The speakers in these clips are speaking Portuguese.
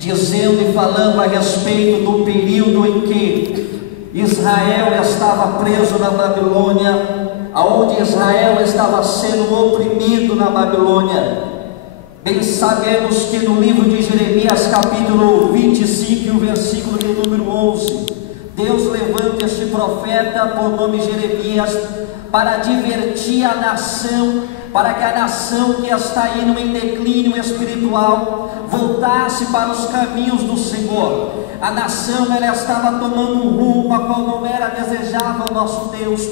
dizendo e falando a respeito do período em que Israel estava preso na Babilônia, aonde Israel estava sendo oprimido na Babilônia. Bem sabemos que no livro de Jeremias, capítulo 25, e o versículo de número 11, Deus levanta este profeta por nome Jeremias para advertir a nação, para que a nação que está indo em declínio espiritual voltasse para os caminhos do Senhor. A nação, ela estava tomando um rumo a qual não era desejável o nosso Deus.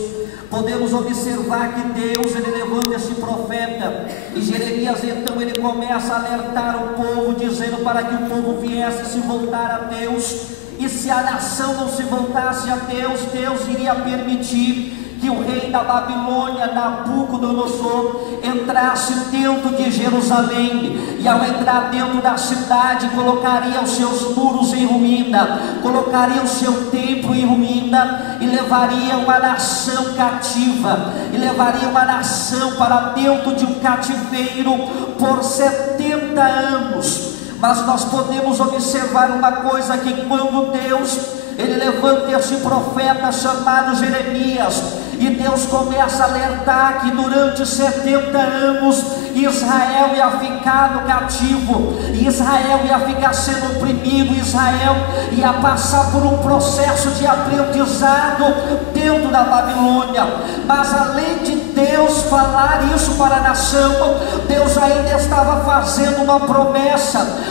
Podemos observar que Deus, ele levanta esse profeta, e Jeremias então ele começa a alertar o povo, dizendo para que o povo viesse se voltar a Deus, e se a nação não se voltasse a Deus, Deus iria permitir que o rei da Babilônia, Nabucodonosor, entrasse dentro de Jerusalém, e ao entrar dentro da cidade, colocaria os seus muros em ruína, colocaria o seu templo em ruína, e levaria uma nação cativa, e levaria uma nação para dentro de um cativeiro por 70 anos. Mas nós podemos observar uma coisa, que quando Deus, ele levanta esse profeta chamado Jeremias, e Deus começa a alertar que durante 70 anos Israel ia ficar no cativo, Israel ia ficar sendo oprimido, Israel ia passar por um processo de aprendizado dentro da Babilônia. Mas além de Deus falar isso para a nação, Deus ainda estava fazendo uma promessa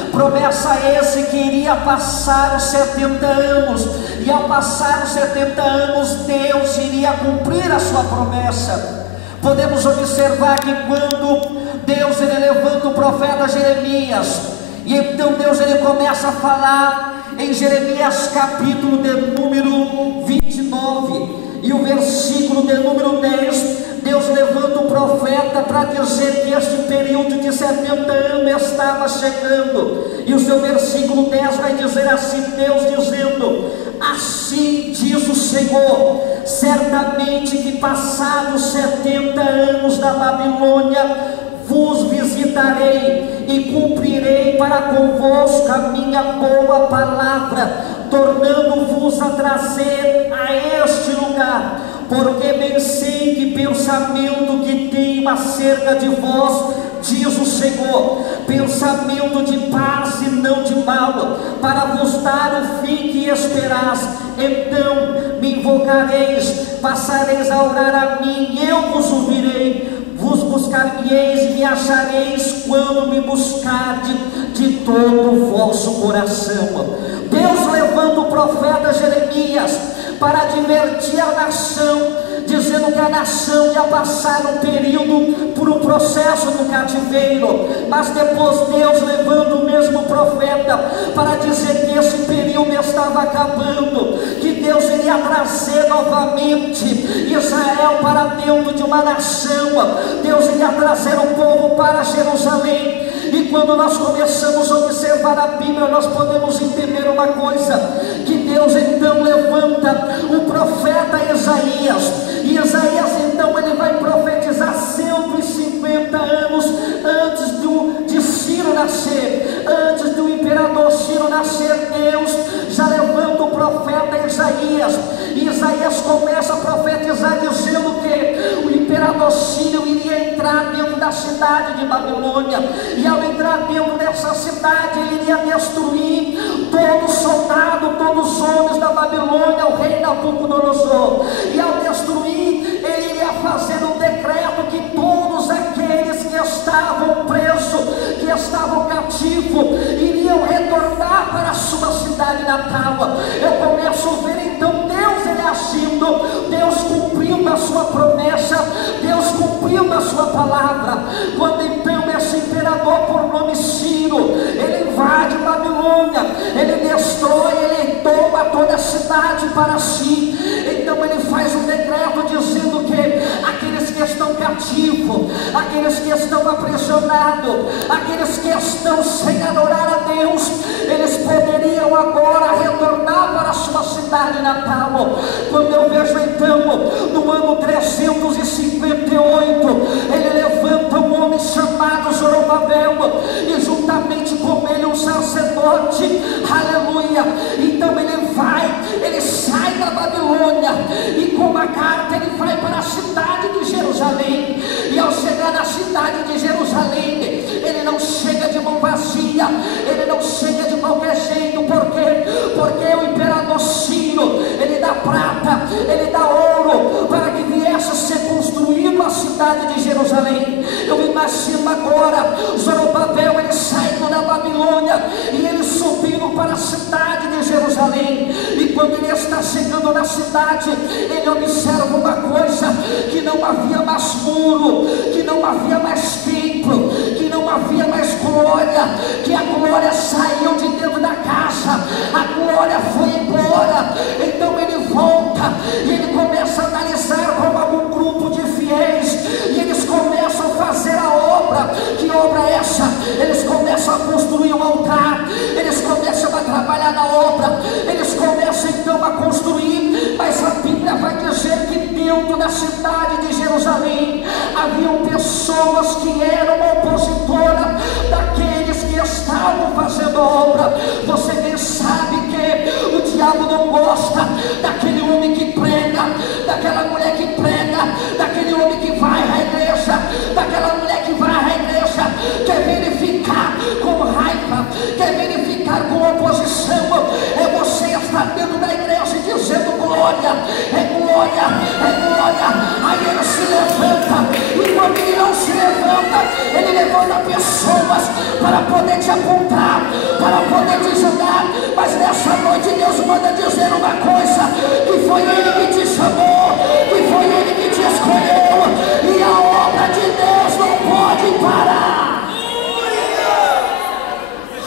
esse que iria passar os 70 anos, e ao passar os 70 anos Deus iria cumprir a sua promessa. Podemos observar que quando Deus ele levanta o profeta Jeremias, e então Deus ele começa a falar em Jeremias capítulo de número 29 e o versículo de número 10, Deus levanta o profeta para dizer que este período de 70 anos estava chegando, e o seu versículo 10 vai dizer assim, Deus dizendo: assim diz o Senhor, certamente que passados 70 anos da Babilônia, vos visitarei e cumprirei para convosco a minha boa palavra, tornando-vos a trazer a este lugar, porque bem sei que pensamento que tenho acerca de vós, diz o Senhor, pensamento de paz e não de mal, para vos dar o fim que esperais. Então me invocareis, passareis a orar a mim, eu vos ouvirei, vos buscar-me-eis e me achareis quando me buscardes de todo o vosso coração. Deus levanta o profeta Jeremias para advertir a nação, dizendo que a nação ia passar um período por um processo no cativeiro, mas depois Deus levanta o mesmo profeta para dizer que esse período estava acabando, que Deus iria trazer novamente Israel para dentro de uma nação, Deus iria trazer o povo para Jerusalém. E quando nós começamos a observar a Bíblia, nós podemos entender uma coisa, que Deus então levanta o profeta Isaías, e Isaías então ele vai profetizar 150 anos antes de Ciro nascer, antes do imperador Ciro nascer. Deus já levanta o profeta Isaías, e Isaías começa a profetizar dizendo que o imperador Ciro iria entrar dentro da cidade de Babilônia, e ao entrar dentro dessa cidade ele iria destruir todo soldado, todos os homens da Babilônia, o rei Nabucodonosor, e ao destruir ele iria fazer um decreto que todos aqueles que estavam presos, que estavam cativos, iriam retornar para a sua cidade natal. Eu começo a ver então Deus ele agindo, Deus cumprindo a sua promessa, Deus cumprindo a sua palavra. Quando então esse imperador por nome Ciro, ele invade Babilônia, ele destrói, ele toma toda a cidade para si. Então ele faz um decreto dizendo que aqueles que estão cativos, aqueles que estão aprisionados, aqueles que estão sem adorar a Deus, eles poderiam agora retornar para a sua cidade natal. Quando eu vejo então no ano 358, ele levanta um homem homem chamado Zorobabel, e juntamente com ele um sacerdote, aleluia. Então ele sai da Babilônia, e com uma carta ele vai para a cidade de Jerusalém. E ao chegar na cidade de Jerusalém, ele não chega de mão vazia, ele não chega de qualquer jeito. Por quê? Porque o imperador Ciro, ele dá prata, ele dá ouro, para que viesse a ser construída a cidade de Jerusalém. Eu imagino agora, Zorobabel, ele saindo da Babilônia, e ele subindo para a cidade de Jerusalém. E quando ele está chegando na cidade, ele observa uma coisa: que não havia mais muro, que não havia mais templo, que não havia mais glória, que a glória saiu de dentro da casa, a glória foi embora. Então ele volta e ele começa a analisar com algum grupo de fiéis, e eles começam a fazer a obra. Que obra é essa? Eles começam a construir um altar, eles começam a trabalhar na obra, eles começam então a construir. Mas a Bíblia vai dizer que dentro da cidade de Jerusalém haviam pessoas que eram opositoras daqueles que estavam fazendo a obra. Você bem sabe que o diabo não gosta daquele homem que prega, daquela mulher que prega, daquele homem que vai à igreja, daquela mulher que vai à igreja, quer verificar com raiva, quer verificar com oposição. É você estar dentro da igreja e dizendo glória, é glória, é glória. Aí ele se levanta, e quando ele não se levanta, ele levanta pessoas para poder te apontar, para poder te julgar. Mas nessa noite Deus manda dizer uma coisa: que foi Ele que te chamou, que foi Ele que te escolheu, e a obra de Deus não pode parar.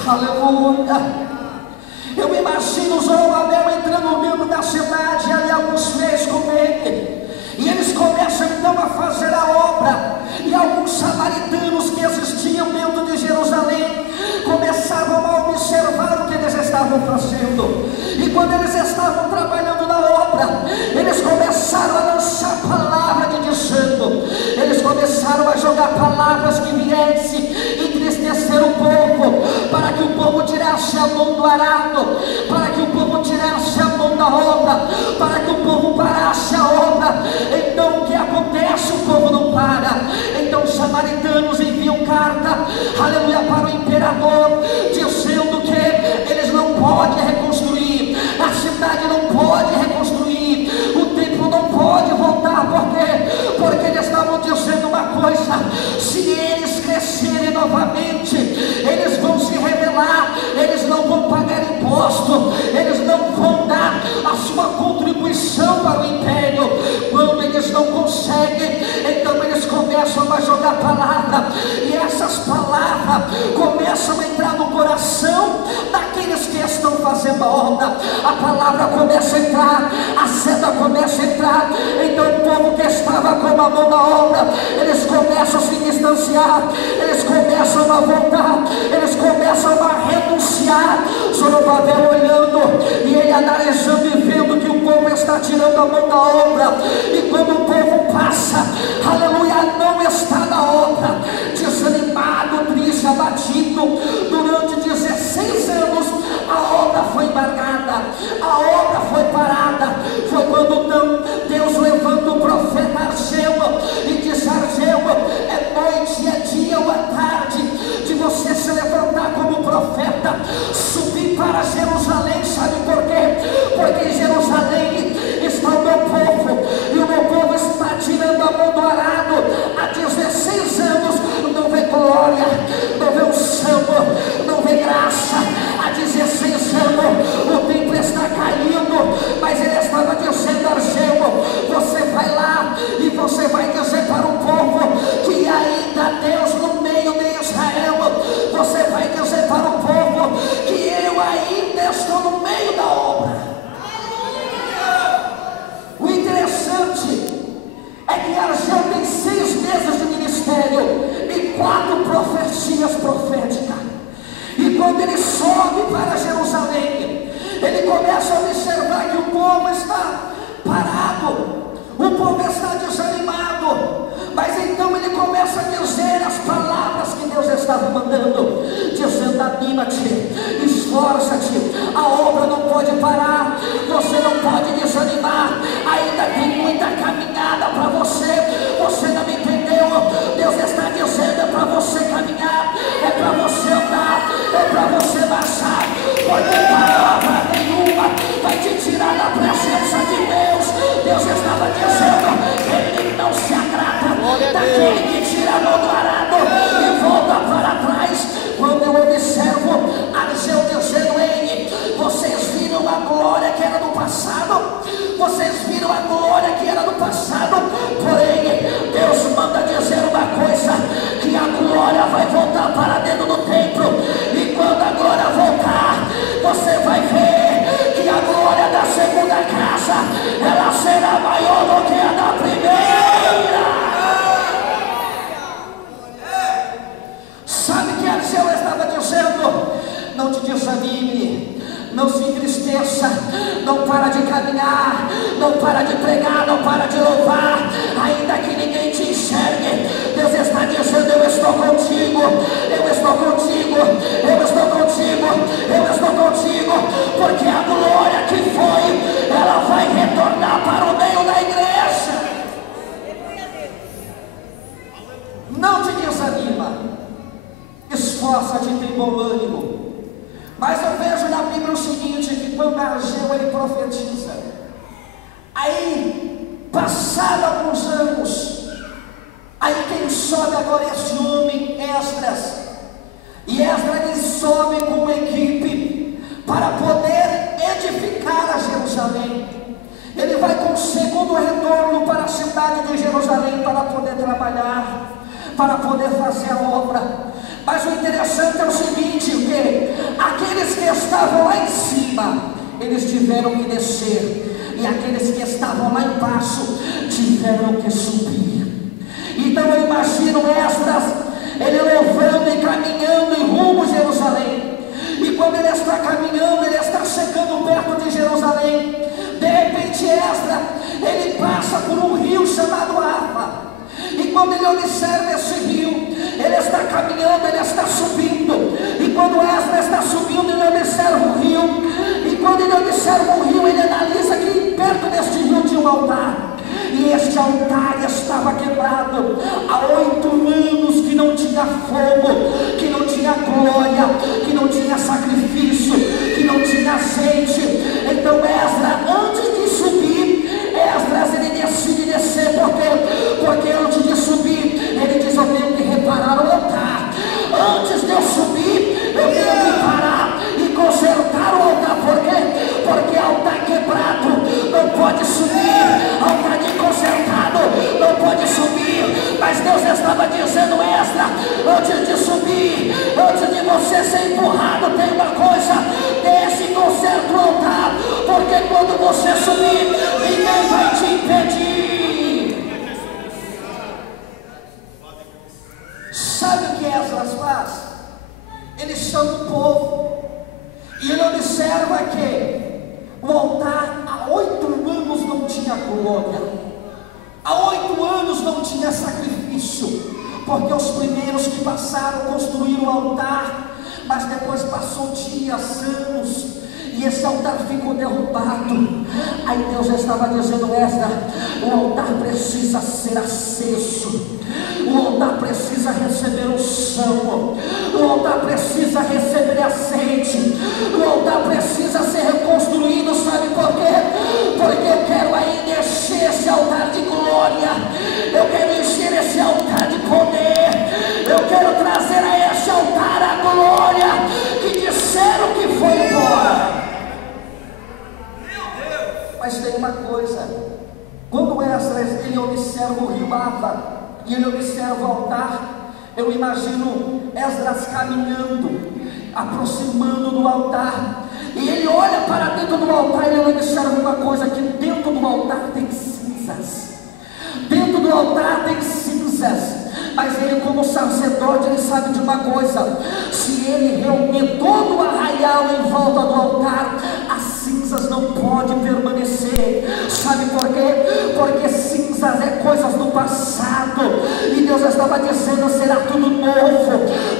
Aleluia. Eu imagino Zorobabel entrando dentro da cidade, ali alguns fez com ele, e eles começam então a fazer a obra. E alguns samaritanos que existiam dentro de Jerusalém começavam a observar o que eles estavam fazendo. E quando eles estavam trabalhando na obra, eles começaram a lançar palavra de desânimo, eles começaram a jogar palavras que viessem entristecer o povo, para que o povo tirasse a mão do arado, para que o povo tirasse a mão da obra, para que o povo parasse a obra. Então o que acontece? O povo não para. Então os samaritanos enviam carta, aleluia, para o imperador, dizendo que eles não podem reconstruir, a cidade não pode reconstruir, o templo não pode voltar. Por quê? Porque eles estavam dizendo uma coisa: se eles crescerem novamente, eles vão se rebelar, eles não vão pagar imposto, eles não vão dar a sua contribuição para o império. Quando eles não conseguem, então eles começam a jogar palavra, e essas palavras começam a entrar no coração daqueles que estão fazendo a obra. A palavra começa a entrar, a seda começa a entrar. Então o povo que estava com a mão na obra, eles começam a se distanciar, eles começam a voltar, eles começam a renunciar. Zorobabel olhando, e ele analisando e vendo que o povo está tirando a mão da obra. E quando o povo passa, aleluia, não está na obra, desanimado, triste, abatido. Durante 16 anos a obra foi embargada, a obra foi parada. Foi quando então Deus levanta o profeta Ageu e diz: Ageu, é noite, é dia ou é tarde de você se levantar como profeta, subir para Jerusalém. Sabe por quê? Porque em Jerusalém está o meu povo, e o meu povo está tirando a mão do arado há 16 anos. Não vê glória, não vê unção, não vê graça. Há 16 anos o templo está caindo, mas ele estava dizendo: Ageu, você vai lá e você vai dizer para o povo que ainda Deus no meio de Israel. Você vai dizer para o povo que eu ainda estou no meio da obra. O interessante é que Ageu tem 6 meses de ministério e 4 profecias proféticas. E quando ele sobe para Jerusalém, ele começa a observar que o povo está parado, o povo está desanimado. Mas então ele começa a dizer as palavras que Deus estava mandando, dizendo: anima-te, esforça-te, a obra não pode parar, você não pode desanimar, ainda tem muita caminhada para você. Você não me entendeu? Deus está dizendo: é para você caminhar, é para você andar, é para você marchar, porque palavra nenhuma vai te tirar da presença de Deus. Deus estava dizendo: Ele não se agrada daquele que tira a mão do arado e volta para trás. Quando eu observo Ageu dizendo: ei, vocês viram a glória que era no passado, vocês viram a glória que era no passado, porém Deus manda dizer uma coisa, que a glória vai voltar para dentro do templo, e quando a glória voltar, você vai ver que a glória da segunda casa, ela será maior do que a da primeira. Sabe que Ageu estava dizendo? Não te desanime, não se entristeça, não para de caminhar, não para de pregar, não para de louvar, ainda que ninguém te enxergue. Deus está dizendo: eu estou contigo, eu estou contigo, eu estou contigo, eu estou contigo, porque a glória que foi, ela vai retornar para o meio da igreja. Não te desanima, esforça-te e tem bom ânimo. Mas eu vejo na Bíblia o seguinte, que quando Ageu ele profetiza, aí passado alguns anos, aí quem sobe agora é esse homem, Esdras, e Esdras ele sobe com uma equipe para poder edificar a Jerusalém. Ele vai com o segundo retorno para a cidade de Jerusalém para poder trabalhar, para poder fazer a obra. Mas o interessante é o seguinte, que aqueles que estavam lá em cima, eles tiveram que descer, e aqueles que estavam lá embaixo tiveram que subir. Então eu imagino Esdras, ele louvando e caminhando em rumo a Jerusalém, e quando ele está caminhando, ele está chegando perto de Jerusalém. De repente Esdras, ele passa por um rio chamado Ava, e quando ele observa esse rio, ele está caminhando, ele está subindo, e quando Esdras está subindo, ele observa o rio, e quando ele observa o rio, ele analisa que perto deste rio tinha um altar, e este altar estava quebrado. Há 8 anos que não tinha fogo, que não tinha glória, que não tinha sacrifício, que não tinha azeite. Então Esdras, antes de subir, Esdras ele decide descer, porque antes de subir, ele diz: eu tenho que reparar o altar. Antes de eu subir, eu tenho que parar e consertar o altar. Por quê? Porque altar quebrado não pode subir, altar de consertado não pode subir. Mas Deus estava dizendo: Esdras, antes de subir, antes de você ser empurrado, tem uma coisa, desce e conserta o altar, porque quando você subir, ninguém vai te impedir. Sabe o que Esdras faz? Ele chama o povo, e ele observa que o altar há 8 anos não tinha glória, há 8 anos não tinha sacrifício, porque os primeiros que passaram construíram o altar, mas depois passou dias, anos, e esse altar ficou derrubado. Aí Deus estava dizendo: Esdras, o altar precisa ser aceso, o altar precisa receber unção, o altar precisa receber azeite, o altar precisa ser reconstruído. Sabe por quê? Porque eu quero ainda encher esse altar de glória, eu quero encher esse altar de poder, eu quero trazer a esse altar a glória que disseram que foi embora. Mas tem uma coisa, quando Esdras ele observa o rio Ava e ele observa o altar, eu imagino Esdras caminhando, aproximando do altar, e ele olha para dentro do altar e ele observa uma coisa, que dentro do altar tem cinzas, dentro do altar tem cinzas. Mas ele, como sacerdote, ele sabe de uma coisa: se ele reunir todo o arraial em volta do altar, as cinzas não podem permanecer. Sabe por quê? Porque cinzas é coisas do passado, e Deus estava dizendo: será tudo novo.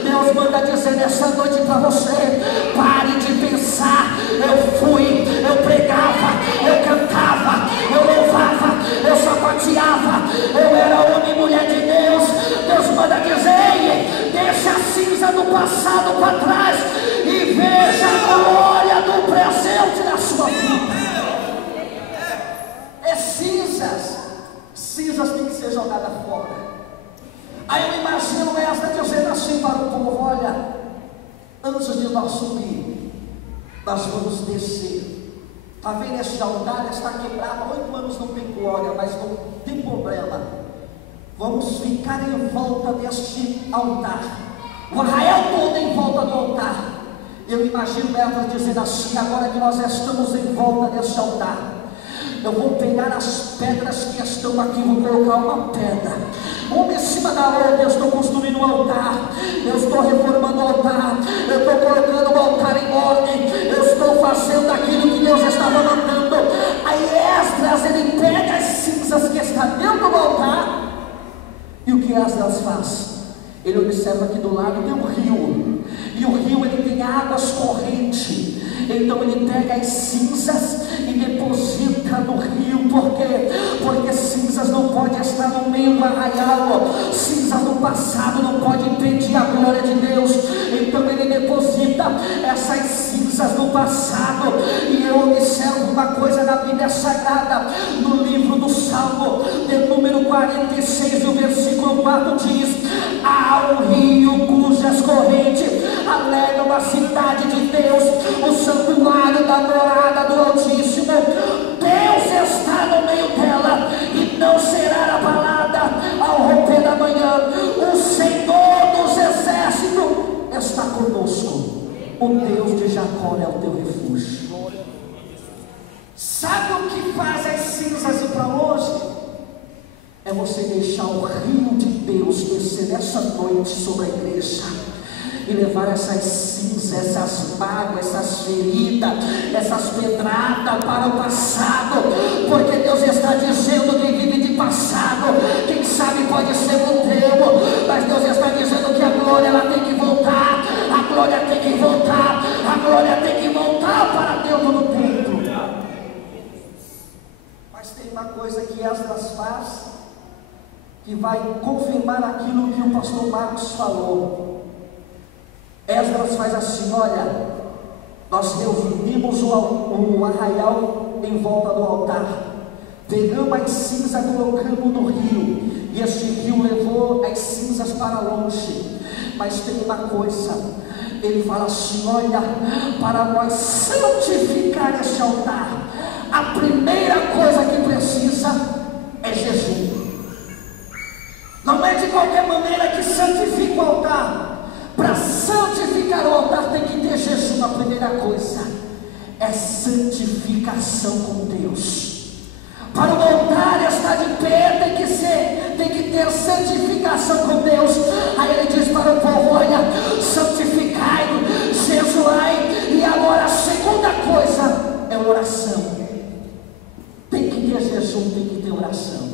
Deus manda dizer nessa noite para você: pare de pensar, eu fui, eu pregava, eu cantava, eu louvava, eu sapateava, eu era homem e mulher de Deus. Deus manda dizer: ei, deixa a cinza do passado para trás e veja a glória do presente na sua vida. É cinzas têm que ser jogadas fora. Aí eu imagino esta dizendo assim para o povo: olha, antes de nós subir, nós vamos descer. Está vendo, esse altar está quebrado, 8 anos não tem glória, mas não tem problema. Vamos ficar em volta deste altar, o arraial todo em volta do altar. Eu imagino ela dizendo assim: agora que nós estamos em volta desse altar, eu vou pegar as pedras que estão aqui, vou colocar uma pedra, uma em cima da outra. Eu estou construindo um altar, eu estou reformando o altar, eu estou colocando o altar em ordem, eu estou fazendo aquilo que Deus estava mandando. Aí Esdras, ele pega as cinzas que estão dentro do altar, e o que Esdras faz? Ele observa que do lado tem um rio, e o rio ele tem águas correntes. Então ele pega as cinzas e deposita no rio. Por quê? Porque cinzas não pode estar no meio do arraial. Cinzas do passado não pode impedir a glória de Deus. Então ele deposita essas cinzas do passado. E eu observo uma coisa na Bíblia Sagrada, no livro do Salmo, de número 46, o versículo 4 diz: há um rio cujas correntes alegram a cidade de Deus, o santuário da morada do Altíssimo. Deus está no meio dela e não será abalada ao romper da manhã. O Senhor dos exércitos está conosco, o Deus de Jacó é o teu refúgio. Sabe o que faz as cinzas ir para longe? É você deixar o rio de Deus descer nessa noite sobre a igreja e levar essas cinzas, essas mágoas, essas feridas, essas pedradas para o passado. Porque Deus está dizendo: quem vive de passado, quem sabe pode ser o teu, mas Deus está dizendo que a glória ela tem que voltar, a glória tem que voltar, a glória tem que voltar para dentro do templo. Mas tem uma coisa que Esdras faz, que vai confirmar aquilo que o pastor Marcos falou. Esdras faz assim: olha, nós reunimos o arraial em volta do altar, pegamos as cinzas, colocamos no rio, e este rio levou as cinzas para longe. Mas tem uma coisa, ele fala assim: olha, para nós santificar este altar, a primeira coisa que precisa é jejum. Não é de qualquer maneira que santifica o altar. Para santificar o altar tem que ter jejum. A primeira coisa é santificação com Deus. Para o altar estar de pé tem que ter santificação com Deus. Aí ele diz para o povo: olha, santificai, jejuai. E agora a segunda coisa é oração. Tem que ter jejum, tem que ter oração.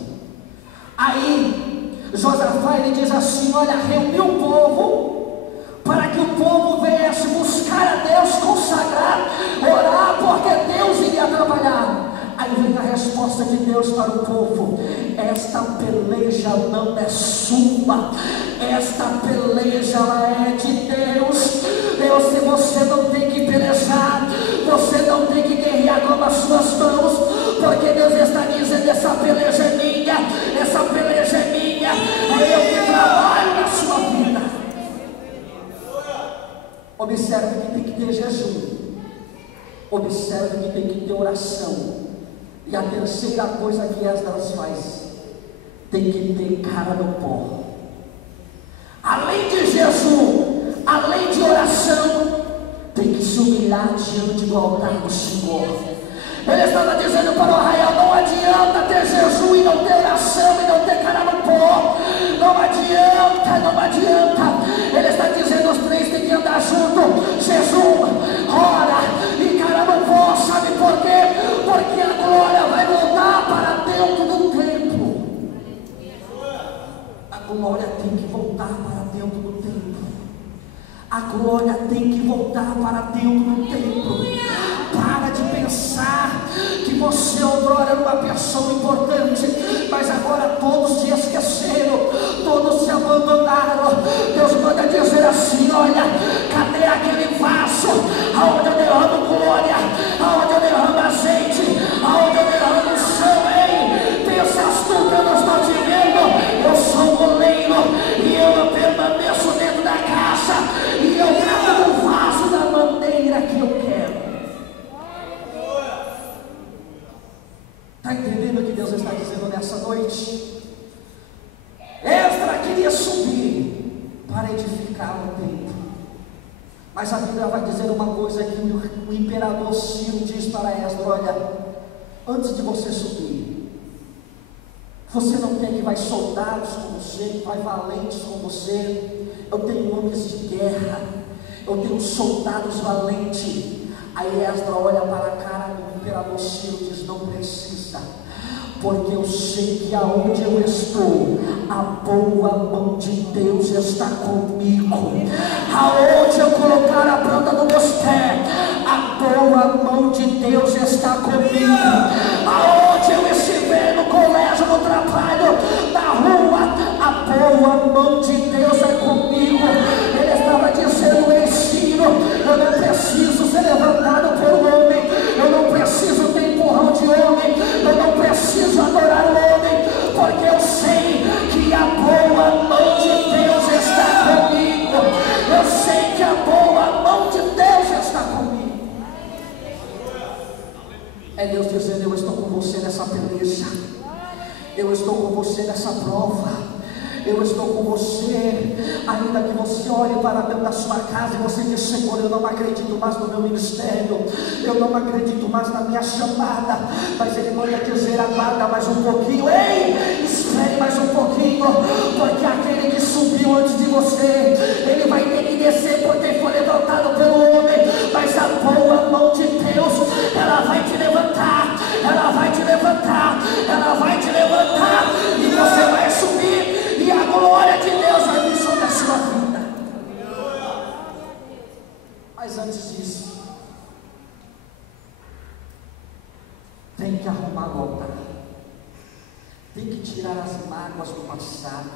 Aí Josafá ele diz assim: olha, reuniu o povo para que o povo viesse buscar a Deus, consagrar, orar, porque Deus iria trabalhar. Aí vem a resposta de Deus para o povo: esta peleja não é sua, esta peleja ela é de Deus. Deus, se você não tem que pelejar, você não tem que guerrear com as suas mãos, porque Deus está dizendo: essa peleja é minha, essa peleja é minha, é eu que trabalho na sua vida. Observe que tem que ter jejum, observe que tem que ter oração. E a terceira coisa que Esdras faz, tem que ter cara no pó. Além de jejum, além de oração, tem que se humilhar diante do altar do Senhor. Ele estava dizendo para o arraial: não adianta ter jejum e não ter oração e não ter cara no pó. Não adianta, não adianta. Ele está dizendo: os três têm que andar junto. Jejum, ora e cara no pó. Sabe por quê? Porque a glória vai voltar para dentro do templo. A glória A glória tem que voltar para dentro do templo. Para de pensar que você outrora era uma pessoa importante, mas agora todos te esqueceram, todos te abandonaram. Deus manda dizer assim: olha, cadê aquele vaso aonde eu derramo glória, aonde eu derramo azeite, aonde eu derramo unção? Ei, pensas tu que eu não estou te vendo? Eu sou o goleiro e eu permaneço dentro da casa, e eu gravo o vaso da maneira que eu quero. Está entendendo o que Deus está dizendo nessa noite? Esdras queria subir para edificar o templo, mas a Bíblia vai dizer uma coisa que o imperador Ciro diz para Esdras: olha, antes de você subir, você não tem que vai soldados com você, que vai valentes com você. Eu tenho homens de guerra, eu tenho soldados valentes. Aí Esdras olha para a cara do imperador Ciro e diz: não precisa, porque eu sei que aonde eu estou, a boa mão de Deus está comigo. Aonde eu colocar a planta dos meus pés, a boa mão de Deus está comigo. Aonde eu estiver, no colégio, no trabalho, na rua, a boa mão de Deus é comigo. Ele estava dizendo: ensino, eu não preciso ser levantado por um homem, eu não preciso ter empurrão de homem, eu não preciso adorar o homem, porque eu sei que a boa mão de Deus está comigo. Eu sei que a boa mão de Deus está comigo. É Deus dizendo: eu estou com você nessa peleja, eu estou com você nessa prova, eu estou com você. Ainda que você olhe para dentro da sua casa e você diz: Senhor, eu não acredito mais no meu ministério, eu não acredito mais na minha chamada, mas Ele manda dizer: aguarda mais um pouquinho, ei, espere mais um pouquinho, porque aquele que subiu antes de você, ele vai ter que descer, porque foi levantado pelo homem, mas a boa mão de Deus, ela vai te levantar, ela vai te levantar, ela vai te levantar, e você vai subir, e a glória de Deus vai vir sobre a sua vida. Mas antes disso, tem que arrumar o altar, tem que tirar as mágoas do passado,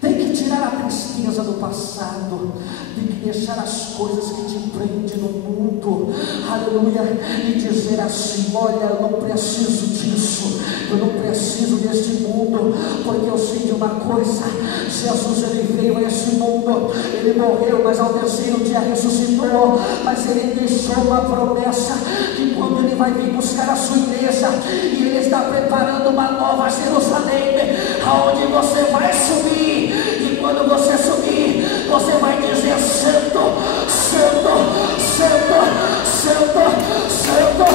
tem que tirar a tristeza do passado, tem que deixar as coisas que te prendem no mundo, aleluia, e dizer assim: olha, eu não preciso disso, eu não preciso deste mundo, porque eu sei de uma coisa: Jesus, Ele veio a esse mundo, Ele morreu, mas ao terceiro dia ressuscitou, mas Ele deixou uma promessa, que quando Ele vai vir buscar a sua igreja, e Ele está preparando uma nova Jerusalém, aonde você vai subir, e quando você subir, você vai dizer: santo, santo, santo, santo, santo,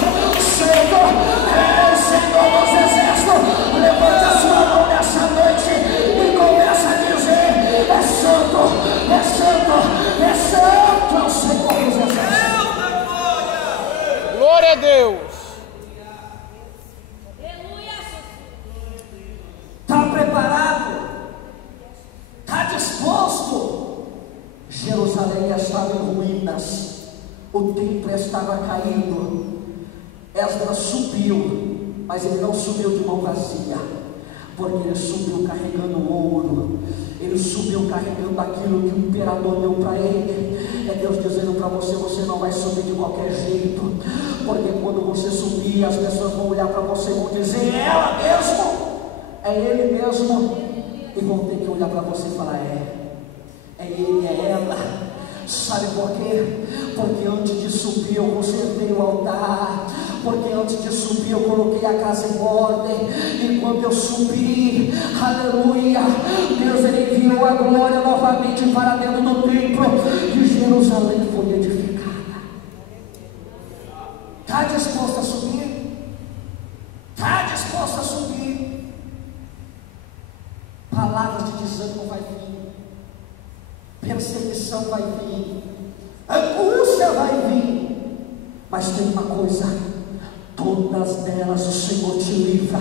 santo é o Senhor dos exércitos. Levante a sua mão nessa noite e começa a dizer: é santo, é santo, é santo é o Senhor dos exércitos. Glória a Deus. Está preparado? Está disposto? Jerusalém estava em ruínas, o templo estava caído. Esdras subiu, mas ele não subiu de mão vazia, porque ele subiu carregando ouro, ele subiu carregando aquilo que o imperador deu para ele. É Deus dizendo para você: você não vai subir de qualquer jeito, porque quando você subir, as pessoas vão olhar para você e vão dizer: é ela mesmo, é ele mesmo, e vão ter que olhar para você e falar: é ele, é ela. Sabe por quê? Porque antes de subir eu consertei o altar, porque antes de subir eu coloquei a casa em ordem, e quando eu subi, aleluia, Deus Ele enviou a glória novamente para dentro do templo, e Jerusalém foi edificada. Está disposto a subir? Está disposto a subir? Palavras de desânimo vai vir, perseguição vai vir, angústia vai vir, mas tem uma coisa: todas elas o Senhor te livra,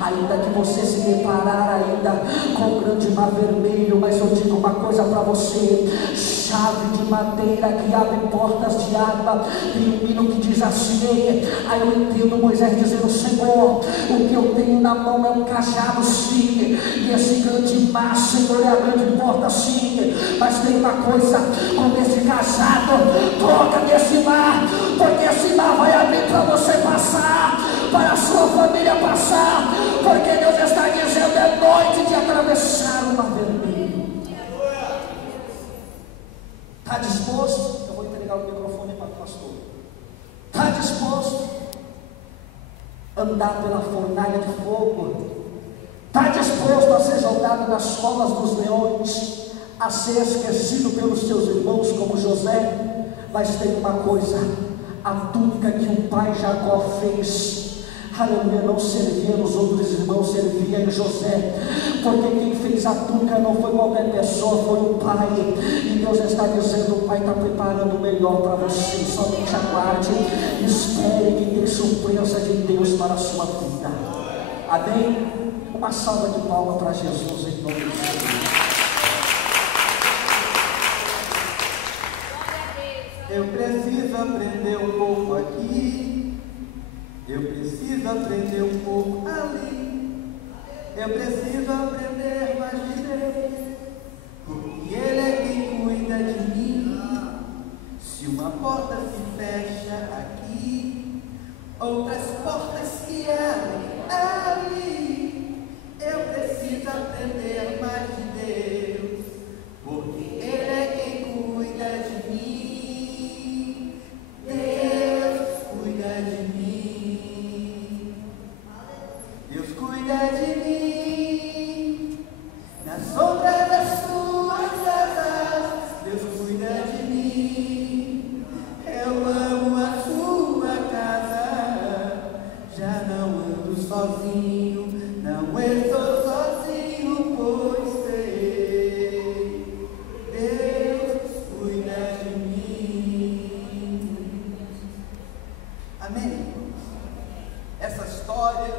ainda que você se deparar ainda com o grande mar vermelho. Mas eu digo uma coisa para você: chave de madeira que abre portas de água. Tem um hino que diz assim: aí eu entendo Moisés dizendo: Senhor, o que eu tenho na mão é um cajado, sim, e esse grande mar, Senhor, é a grande porta, sim, mas tem uma coisa, com esse cajado, toca nesse mar, porque esse mar vai abrir para você passar, para a sua família passar, porque Deus está dizendo: é noite de atravessar o mar vermelho. Está disposto? Eu vou entregar o microfone para o pastor. Está disposto a andar pela fornalha de fogo? Está disposto a ser jogado nas covas dos leões, a ser esquecido pelos teus irmãos como José? Mas tem uma coisa: a túnica que o pai Jacó fez, aleluia, não servia nos outros irmãos, servia em José, porque quem fez a túnica não foi qualquer pessoa, foi o pai. E Deus está dizendo: o pai está preparando o melhor para você, somente aguarde, espere que tem surpresa de Deus para a sua vida. Amém? Uma salva de palmas para Jesus em nome de Jesus. Eu preciso aprender um pouco aqui, eu preciso aprender um pouco ali, eu preciso aprender mais de Deus, porque Ele é quem cuida de mim. Se uma porta se fecha aqui, outras portas se abrem ali, eu preciso aprender mais de Deus, porque Ele é quem cuida de mim. Deus cuida de mim, Deus cuida de mim, na sombra das suas asas, Deus cuida de mim. Eu amo a sua casa, já não ando sozinho, não estou sozinho, pois sei, Deus cuida de mim. Amém? Essa história